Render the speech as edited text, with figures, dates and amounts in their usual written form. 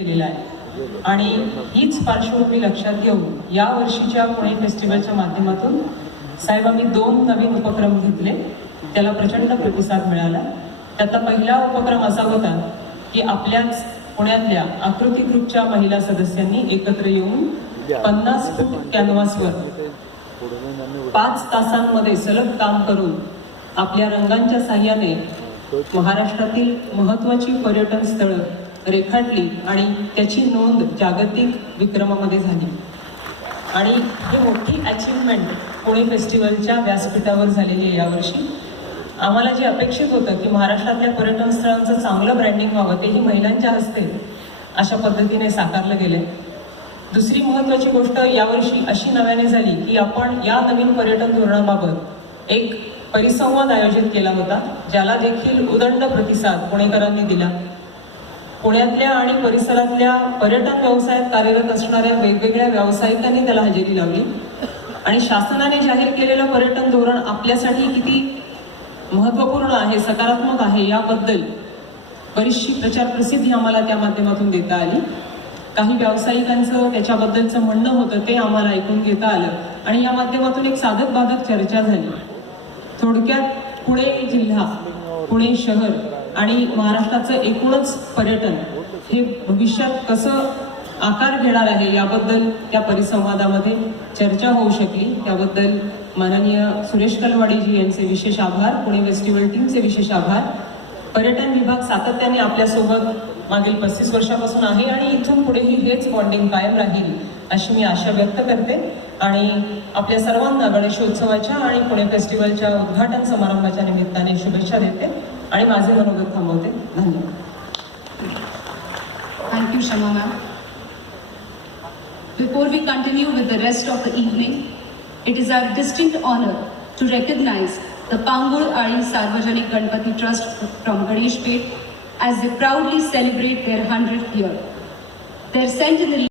केलेला आहे आणि हीच पार्श्वभूमी लक्षात घेऊन या वर्षीच्या पुणे फेस्टिवलच्या माध्यमातून साहेब आम्ही 2 नवीन उपक्रम घेतले. त्याला प्रचंड प्रतिसाद मिळाला. त्याचा पहिला उपक्रम असा होता की आपल्याच पुण्यातल्या आकृती ग्रुपच्या महिला सदस्यांनी एकत्र येऊन 50 फूट कॅनव्हासवर 5 तासांमध्ये सलग काम करून आपल्या रंगांच्या साह्याने महाराष्ट्रातील महत्त्वाची पर्यटन स्थळं रेखाटली आणि त्याची नोंद जागतिक विक्रमामध्ये झाली. आणि ही मोठी अचीवमेंट पुणे फेस्टिवलच्या व्यासपीठावर झालेली आहे. यावर्षी आम्हाला जे अपेक्षित होतं की महाराष्ट्रातल्या पर्यटन स्थळांचं चांगलं ब्रँडिंग व्हावं तेही महिलांच्या हस्ते अशा पद्धतीने साकारलं गेलंय. दुसरी महत्त्वाची गोष्ट यावर्षी अशी नव्याने झाली की आपण या नवीन पर्यटन धोरणाबाबत एक परिसंवाद आयोजित केला होता, ज्याला देखील उदंड प्रतिसाद पुणेकरांनी दिला. पुण्यातल्या आणि परिसरातल्या पर्यटन व्यवसायात कार्यरत असणाऱ्या वेगवेगळ्या व्यावसायिकांनी त्याला हजेरी लावली आणि शासनाने जाहीर केलेलं पर्यटन धोरण आपल्यासाठी किती महत्त्वपूर्ण आहे, सकारात्मक आहे याबद्दल बरीचशी प्रचार प्रसिद्धी आम्हाला त्या माध्यमातून देता आली. काही व्यावसायिकांचं त्याच्याबद्दलचं म्हणणं होतं ते आम्हाला ऐकून घेता आलं आणि या माध्यमातून एक साधक बाधक चर्चा झाली. थोडक्यात पुणे जिल्हा, पुणे शहर आणि महाराष्ट्राचं एकूणच पर्यटन हे भविष्यात कसं आकार घेणार आहे याबद्दल त्या परिसंवादामध्ये चर्चा होऊ शकली. त्याबद्दल माननीय सुरेश कलवाडीजी यांचे विशेष आभार, पुणे फेस्टिवल टीमचे विशेष आभार. पर्यटन विभाग सातत्याने आपल्यासोबत मागील 35 वर्षापासून आहे आणि इथून पुढेही हेच बॉन्डिंग कायम राहील अशी मी आशा व्यक्त करते आणि आपल्या सर्वांना गणेशोत्सवाच्या आणि पुणे फेस्टिवलच्या उद्घाटन समारंभाच्या निमित्ताने शुभेच्छा देते आणि माझे मनोगत थांबवते. धन्यवाद. Thank you, Shama ma'am. Before we continue with the rest of the evening, it is our distinct honor to recognize the Pangul Ari Sarvajanik Ganpati Trust from Ganeshpet as they proudly celebrate their 100th year. Their centenary